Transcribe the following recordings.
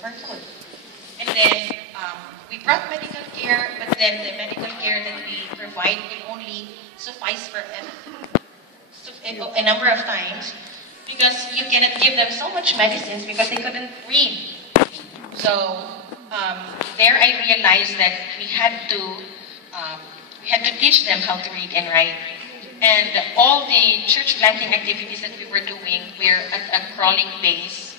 for food. And then we brought medical care, but then the medical care that we provide will only suffice for a number of times because you cannot give them so much medicines because they couldn't read. So there I realized that we had to teach them how to read and write. And all the church planting activities that we were doing were at a crawling pace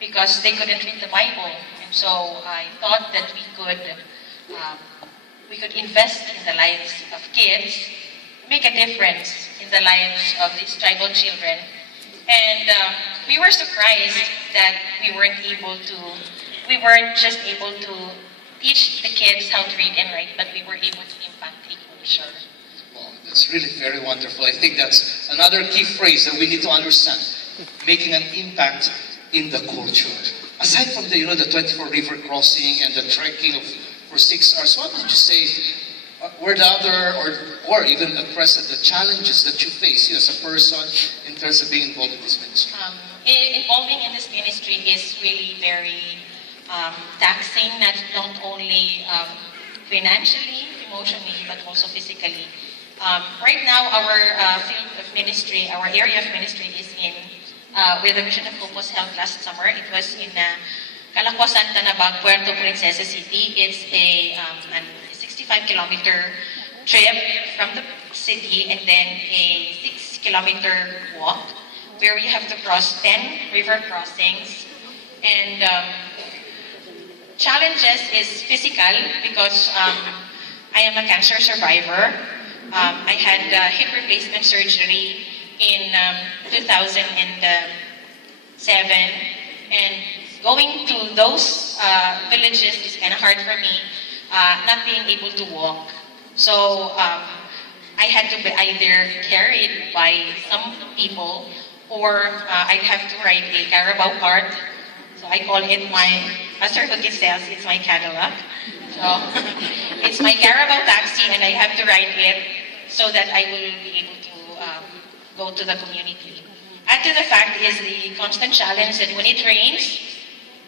because they couldn't read the Bible. And so I thought that we could invest in the lives of kids, make a difference in the lives of these tribal children. And we were surprised that we weren't just able to teach the kids how to read and write, but we were able to impact a culture. Well, that's really very wonderful. I think that's another key phrase that we need to understand, making an impact in the culture. Aside from the 24 river crossing and the trekking for 6 hours, what would you say were the other, or even at present, the challenges that you face as a person in terms of being involved in this ministry? Involving in this ministry is really very taxing, not only financially, emotionally, but also physically. Right now, our field of ministry, our area of ministry is in where the Mission of Hope was held last summer. It was in Calacosan, Tanabag, Puerto Princesa City. It's a 65-kilometer trip from the city and then a 6-kilometer walk where we have to cross 10 river crossings. And challenges is physical because I am a cancer survivor. I had hip replacement surgery in 2007, and going to those villages is kind of hard for me, not being able to walk. So I had to be either carried by some people or I'd have to ride a Carabao cart. So I call it Pastor Cookie says it's my Cadillac. So it's my Carabao taxi and I have to ride it so that I will be able to go to the community. Add to the fact is the constant challenge that when it rains,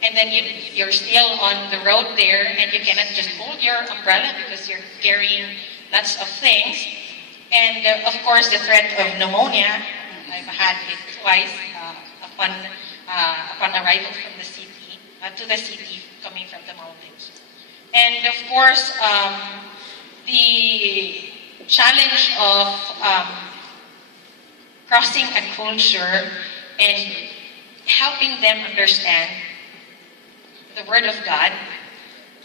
and then you're still on the road there, and you cannot just hold your umbrella because you're carrying lots of things. And of course, the threat of pneumonia. I've had it twice upon arrival from the city, to the city coming from the mountains. And of course, the challenge of crossing a culture and helping them understand the Word of God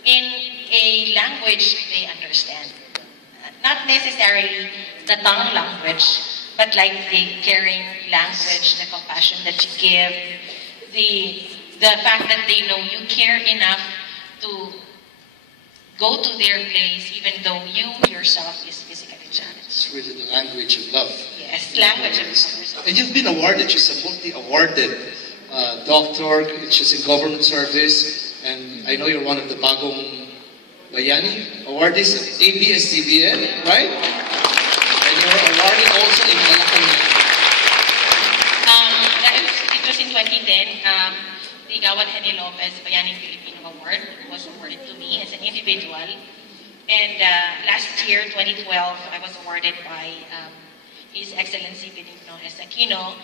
in a language they understand. Not necessarily the tongue language, but like the caring language, the compassion that you give, the fact that they know you care enough to go to their place even though you yourself is physically challenged. It's really the language of love. Yes, language of love. And you've been awarded, she's a multi-awarded doctor, she's in government service, and I know you're one of the Bagong Bayani awardees of ABS-CBN, right? And you're awarded also in Malacanang. It was in 2010. The Gawad Henny Lopez Bayani Filipino Award was awarded to me as an individual. And last year, 2012, I was awarded by His Excellency Benigno S. Aquino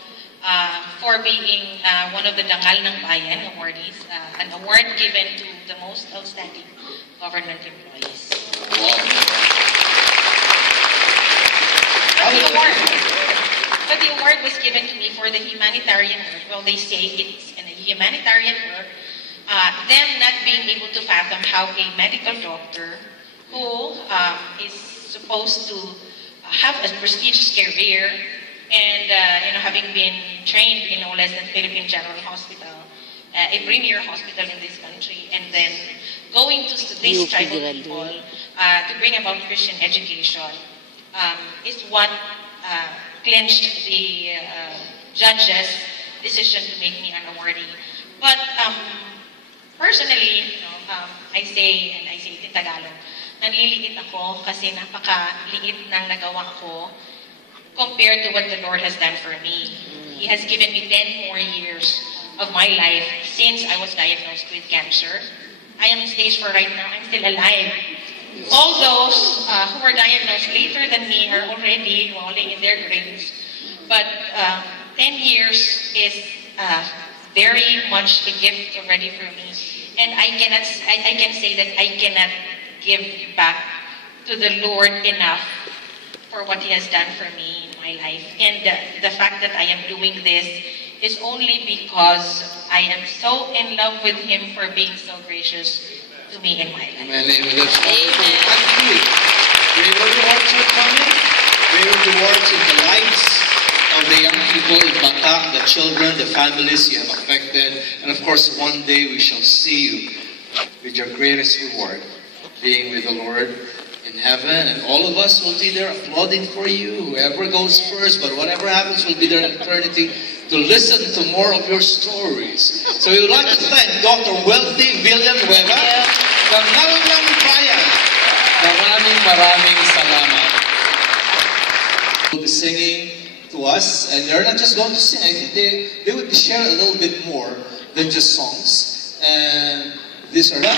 for being one of the Dangal ng Bayan awardees, an award given to the most outstanding government employees. Wow. But the award was given to me for the humanitarian work. Well, they say it's in a humanitarian work, them not being able to fathom how a medical doctor who is supposed to have a prestigious career and having been trained in no less than Philippine General Hospital, a premier hospital in this country, and then going to these tribal people to bring about Christian education is what clinched the judge's decision to make me an awardee. But personally, I say it in Tagalog, nanliliit ako kasi napakaliit ng nagawa ko compared to what the Lord has done for me. He has given me 10 more years of my life since I was diagnosed with cancer. I am in stage 4 right now. I'm still alive. All those who were diagnosed later than me are already rolling in their graves. But 10 years is very much a gift already for me. And I can say that I cannot give back to the Lord enough for what He has done for me in my life. And the fact that I am doing this is only because I am so in love with Him for being so gracious to me in my life. Amen. Amen. That's wonderful. Thank you. Greater rewards are coming. Greater rewards in the lives of the young people in Batak, the children, the families you have affected. And of course, one day we shall see you with your greatest reward, being with the Lord in heaven. And all of us will be there applauding for you. Whoever goes first, but whatever happens, will be there in eternity to listen to more of your stories. So we would like to thank Dr. Wealthy Villanueva from Nalanglang Bayan. Maraming salamat. Will be singing to us, and they're not just going to sing. I think they would share a little bit more than just songs. And these are not